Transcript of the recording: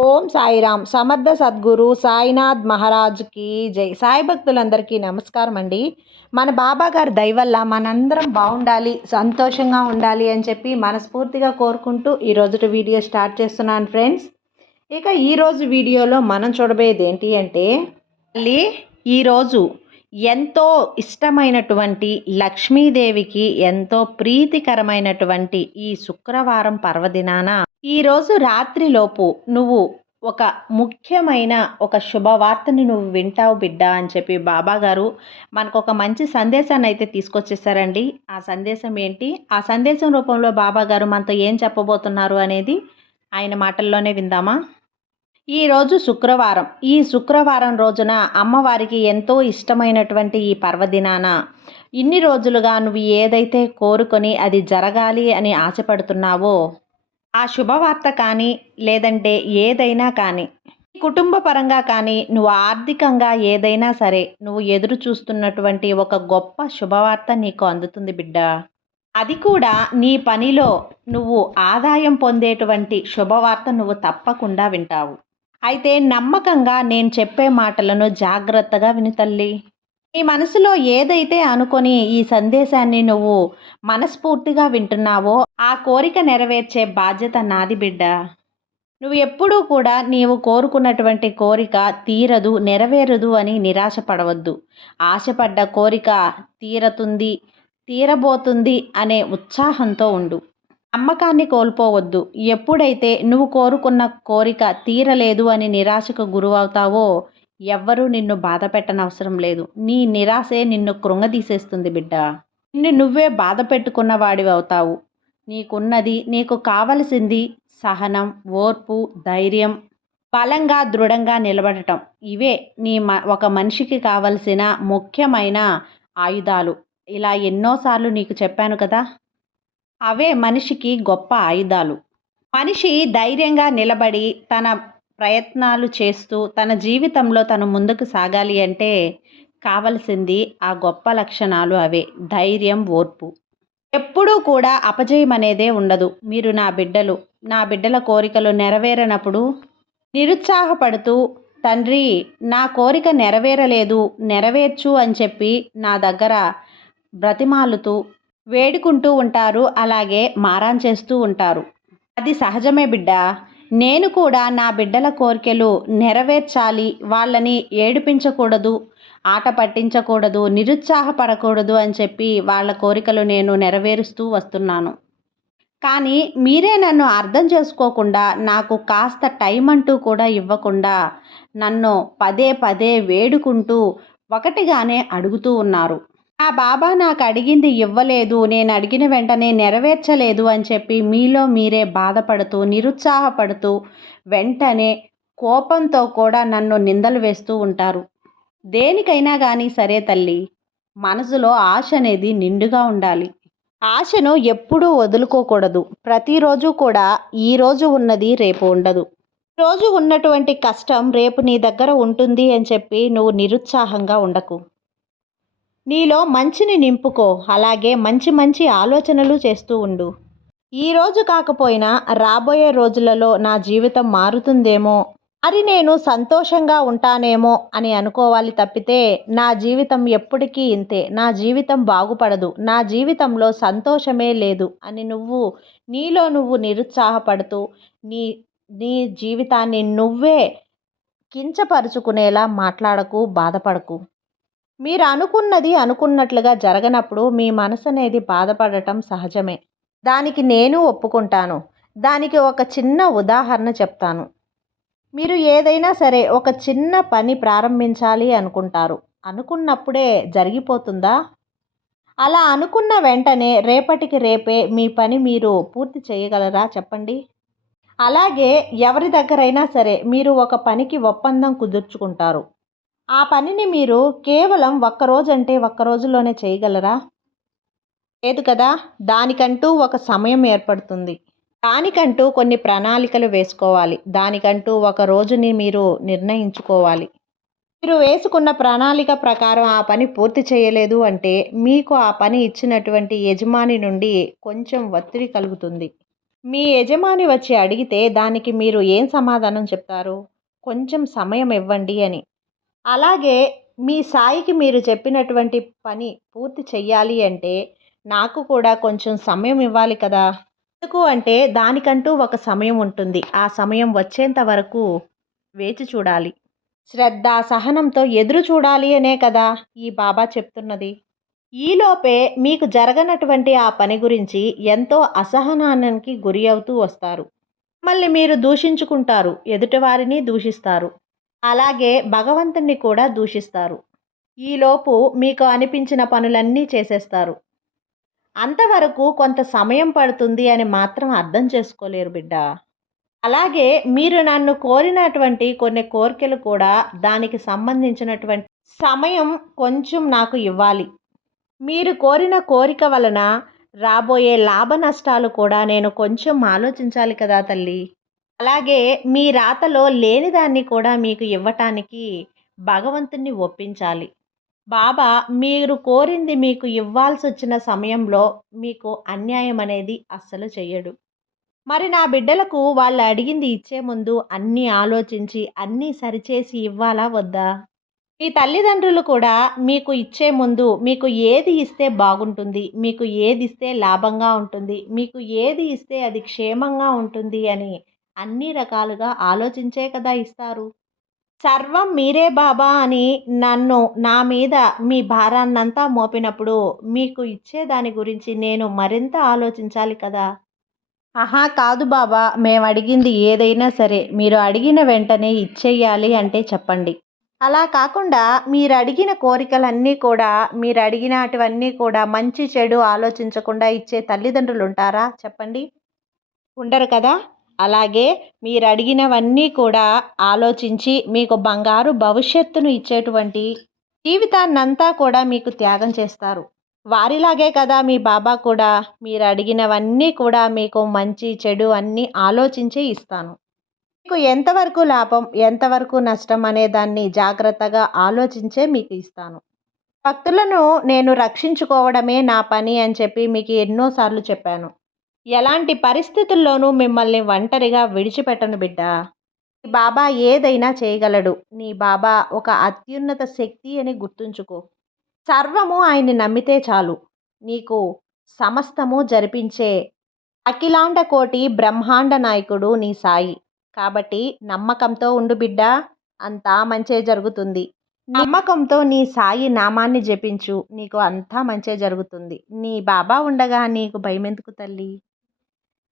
ఓం సాయిరామ్. సమర్థ సద్గురు సాయినాథ్ మహారాజ్కి జై. సాయి భక్తులందరికీ నమస్కారం అండి. మన బాబా గారి దయవల్ల మనందరం బాగుండాలి సంతోషంగా ఉండాలి అని చెప్పి మనస్ఫూర్తిగా కోరుకుంటూ ఈరోజు వీడియో స్టార్ట్ చేస్తున్నాను ఫ్రెండ్స్. ఇక ఈరోజు వీడియోలో మనం చూడబోయేది ఏంటి అంటే మళ్ళీ ఈరోజు ఎంతో ఇష్టమైనటువంటి లక్ష్మీదేవికి ఎంతో ప్రీతికరమైనటువంటి ఈ శుక్రవారం పర్వదినాన ఈరోజు రాత్రిలోపు నువ్వు ఒక ముఖ్యమైన ఒక శుభవార్తని నువ్వు వింటావు బిడ్డ అని చెప్పి బాబా గారు మనకు ఒక మంచి సందేశాన్ని అయితే తీసుకొచ్చేసారండి. ఆ సందేశం ఏంటి? ఆ సందేశం రూపంలో బాబా గారు మనతో ఏం చెప్పబోతున్నారు అనేది ఆయన మాటల్లోనే విందామా? ఈరోజు శుక్రవారం. ఈ శుక్రవారం రోజున అమ్మవారికి ఎంతో ఇష్టమైనటువంటి ఈ పర్వదినాన ఇన్ని రోజులుగా నువ్వు ఏదైతే కోరుకొని అది జరగాలి అని ఆశపడుతున్నావో ఆ శుభవార్త కానీ లేదంటే ఏదైనా కానీ కుటుంబ పరంగా కానీ నువ్వు ఆర్థికంగా ఏదైనా సరే నువ్వు ఎదురు చూస్తున్నటువంటి ఒక గొప్ప శుభవార్త నీకు అందుతుంది బిడ్డ. అది కూడా నీ పనిలో నువ్వు ఆదాయం పొందేటువంటి శుభవార్త నువ్వు తప్పకుండా వింటావు. అయితే నమ్మకంగా నేను చెప్పే మాటలను జాగ్రత్తగా విని తల్లి. నీ మనసులో ఏదైతే అనుకొని ఈ సందేశాన్ని నువ్వు మనస్ఫూర్తిగా వింటున్నావో ఆ కోరిక నెరవేర్చే బాధ్యత నాది బిడ్డ. నువ్వు ఎప్పుడూ కూడా నీవు కోరుకున్నటువంటి కోరిక తీరదు నెరవేరదు అని నిరాశపడవద్దు. ఆశపడ్డ కోరిక తీరతుంది తీరబోతుంది అనే ఉత్సాహంతో ఉండు. నమ్మకాన్ని కోల్పోవద్దు. ఎప్పుడైతే నువ్వు కోరుకున్న కోరిక తీరలేదు అని నిరాశకు గురవుతావో ఎవ్వరూ నిన్ను బాధ పెట్టనవసరం లేదు. నీ నిరాశే నిన్ను కృంగదీసేస్తుంది బిడ్డ. నిన్ను నువ్వే బాధ పెట్టుకున్న వాడివి అవుతావు నీకున్నది నీకు కావలసింది సహనం ఓర్పు ధైర్యం బలంగా దృఢంగా నిలబడటం. ఇవే నీ మ ఒక మనిషికి కావలసిన ముఖ్యమైన ఆయుధాలు. ఇలా ఎన్నోసార్లు నీకు చెప్పాను కదా? అవే మనిషికి గొప్ప ఆయుధాలు. మనిషి ధైర్యంగా నిలబడి తన ప్రయత్నాలు చేస్తూ తన జీవితంలో తను ముందుకు సాగాలి అంటే కావలసింది ఆ గొప్ప లక్షణాలు అవే. ధైర్యం ఓర్పు. ఎప్పుడూ కూడా అపజయం అనేదే ఉండదు. మీరు నా బిడ్డలు. నా బిడ్డల కోరికలు నెరవేరనప్పుడు నిరుత్సాహపడుతూ తండ్రి నా కోరిక నెరవేరలేదు. నెరవేర్చు అని చెప్పి నా దగ్గర బ్రతిమాలుతూ వేడుకుంటూ ఉంటారు. అలాగే మారాన్ చేస్తూ ఉంటారు. అది సహజమే బిడ్డ? నేను కూడా నా బిడ్డల కోరికలు నెరవేర్చాలి వాళ్ళని ఏడిపించకూడదు ఆట పట్టించకూడదు నిరుత్సాహపడకూడదు అని చెప్పి వాళ్ళ కోరికలు నేను నెరవేరుస్తూ వస్తున్నాను. కానీ మీరే నన్ను అర్థం చేసుకోకుండా నాకు కాస్త టైం అంటూ కూడా ఇవ్వకుండా నన్ను పదే పదే వేడుకుంటూ ఒకటిగానే అడుగుతూ ఉన్నారు. ఆ బాబా నాకు అడిగింది ఇవ్వలేదు నేను అడిగిన వెంటనే నెరవేర్చలేదు అని చెప్పి మీలో మీరే బాధపడుతూ నిరుత్సాహపడుతూ వెంటనే కోపంతో కూడా నన్ను నిందలు వేస్తూ ఉంటారు. దేనికైనా కానీ సరే తల్లి మనసులో ఆశ అనేది నిండుగా ఉండాలి. ఆశను ఎప్పుడూ వదులుకోకూడదు. ప్రతిరోజు కూడా ఈరోజు ఉన్నది రేపు ఉండదు. రోజు ఉన్నటువంటి కష్టం రేపు నీ దగ్గర ఉంటుంది అని చెప్పి నువ్వు నిరుత్సాహంగా ఉండకు. నీలో మంచిని నింపుకో అలాగే మంచి మంచి ఆలోచనలు చేస్తూ ఉండు. ఈరోజు కాకపోయినా రాబోయే రోజులలో నా జీవితం మారుతుందేమో మరి నేను సంతోషంగా ఉంటానేమో అని అనుకోవాలి తప్పితే నా జీవితం ఎప్పటికీ ఇంతే. నా జీవితం బాగుపడదు. నా జీవితంలో సంతోషమే లేదు అని నువ్వు నీలో నువ్వు నిరుత్సాహపడుతూ నీ నీ జీవితాన్ని నువ్వే కించపరుచుకునేలా మాట్లాడకు బాధపడకు. మీరు అనుకున్నది అనుకున్నట్లుగా జరగనప్పుడు మీ మనసు అనేది బాధపడటం సహజమే. దానికి నేను ఒప్పుకుంటాను. దానికి ఒక చిన్న ఉదాహరణ చెప్తాను. మీరు ఏదైనా సరే ఒక చిన్న పని ప్రారంభించాలి అనుకుంటారు. అనుకున్నప్పుడే జరిగిపోతుందా? అలా అనుకున్న వెంటనే రేపటికి రేపే మీ పని మీరు పూర్తి చేయగలరా చెప్పండి? అలాగే ఎవరి దగ్గరైనా సరే మీరు ఒక పనికి ఒప్పందం కుదుర్చుకుంటారు. ఆ పనిని మీరు కేవలం ఒక్కరోజు అంటే ఒక్క రోజులోనే చేయగలరా? లేదు కదా? దానికంటూ ఒక సమయం ఏర్పడుతుంది. దానికంటూ కొన్ని ప్రణాళికలు వేసుకోవాలి. దానికంటూ ఒక రోజుని మీరు నిర్ణయించుకోవాలి. మీరు వేసుకున్న ప్రణాళిక ప్రకారం ఆ పని పూర్తి చేయలేదు అంటే మీకు ఆ పని ఇచ్చినటువంటి యజమాని నుండి కొంచెం ఒత్తిడి కలుగుతుంది. మీ యజమాని వచ్చి అడిగితే దానికి మీరు ఏం సమాధానం చెప్తారు? కొంచెం సమయం ఇవ్వండి అని. అలాగే మీ సాయికి మీరు చెప్పినటువంటి పని పూర్తి చెయ్యాలి అంటే నాకు కూడా కొంచెం సమయం ఇవ్వాలి కదా. ఎందుకు అంటే దానికంటూ ఒక సమయం ఉంటుంది. ఆ సమయం వచ్చేంత వరకు వేచి చూడాలి. శ్రద్ధ సహనంతో ఎదురు చూడాలి అనే కదా ఈ బాబా చెప్తున్నది. ఈలోపే మీకు జరగనటువంటి ఆ పని గురించి ఎంతో అసహనానికి గురి అవుతూ వస్తారు. మళ్ళీ మీరు దూషించుకుంటారు. ఎదుటివారిని దూషిస్తారు. అలాగే భగవంతుణ్ణి కూడా దూషిస్తారు. ఈలోపు మీకు అనిపించిన పనులన్నీ చేసేస్తారు. అంతవరకు కొంత సమయం పడుతుంది అని మాత్రం అర్థం చేసుకోలేరు బిడ్డ. అలాగే మీరు నన్ను కోరినటువంటి కొన్ని కోరికలు కూడా దానికి సంబంధించినటువంటి సమయం కొంచెం నాకు ఇవ్వాలి. మీరు కోరిన కోరిక వలన రాబోయే లాభ నష్టాలు కూడా నేను కొంచెం ఆలోచించాలి కదా తల్లి. అలాగే మీ రాతలో లేనిదాన్ని కూడా మీకు ఇవ్వటానికి భగవంతుణ్ణి ఒప్పించాలి. బాబా మీరు కోరింది మీకు ఇవ్వాల్సి వచ్చిన సమయంలో మీకు అన్యాయం అనేది అస్సలు చెయ్యడు. మరి నా బిడ్డలకు వాళ్ళు అడిగింది ఇచ్చే ముందు అన్నీ ఆలోచించి అన్నీ సరిచేసి ఇవ్వాలా వద్దా? మీ తల్లిదండ్రులు కూడా మీకు ఇచ్చే ముందు మీకు ఏది ఇస్తే బాగుంటుంది మీకు ఏది ఇస్తే లాభంగా ఉంటుంది మీకు ఏది ఇస్తే అది క్షేమంగా ఉంటుంది అని అన్ని రకాలుగా ఆలోచించే కదా ఇస్తారు. సర్వం మీరే బాబా అని నన్ను నా మీద మీ భారాన్నంతా మోపినప్పుడు మీకు ఇచ్చే దాని గురించి నేను మరింత ఆలోచించాలి కదా. ఆహా కాదు బాబా. మేము అడిగింది ఏదైనా సరే. మీరు అడిగిన వెంటనే ఇచ్చేయాలి అంటే చెప్పండి. అలా కాకుండా మీరు అడిగిన కోరికలన్నీ కూడా మీరు అడిగినటువన్నీ కూడా మంచి చెడు ఆలోచించకుండా ఇచ్చే తల్లిదండ్రులు ఉంటారా చెప్పండి. ఉండరు కదా? అలాగే మీరు అడిగినవన్నీ కూడా ఆలోచించి మీకు బంగారు భవిష్యత్తును ఇచ్చేటువంటి జీవితాన్నంతా కూడా మీకు త్యాగం చేస్తారు. వారిలాగే కదా మీ బాబా కూడా మీరు అడిగినవన్నీ కూడా మీకు మంచి చెడు అన్నీ ఆలోచించే ఇస్తాను. మీకు ఎంతవరకు లాభం ఎంతవరకు నష్టం అనే దాన్ని జాగ్రత్తగా ఆలోచించే మీకు ఇస్తాను. భక్తులను నేను రక్షించుకోవడమే నా పని అని చెప్పి మీకు ఎన్నోసార్లు చెప్పాను. ఎలాంటి పరిస్థితుల్లోనూ మిమ్మల్ని ఒంటరిగా విడిచిపెట్టను బిడ్డ. నీ బాబా ఏదైనా చేయగలడు. నీ బాబా ఒక అత్యున్నత శక్తి అని గుర్తుంచుకో. సర్వము ఆయన్ని నమ్మితే చాలు. నీకు సమస్తము జరిపించే అఖిలాండ కోటి బ్రహ్మాండ నాయకుడు నీ సాయి. కాబట్టి నమ్మకంతో ఉండు బిడ్డ. అంతా మంచే జరుగుతుంది. నమ్మకంతో నీ సాయి నామాన్ని జపించు. నీకు అంతా మంచే జరుగుతుంది. నీ బాబా ఉండగా నీకు భయమెందుకు తల్లి?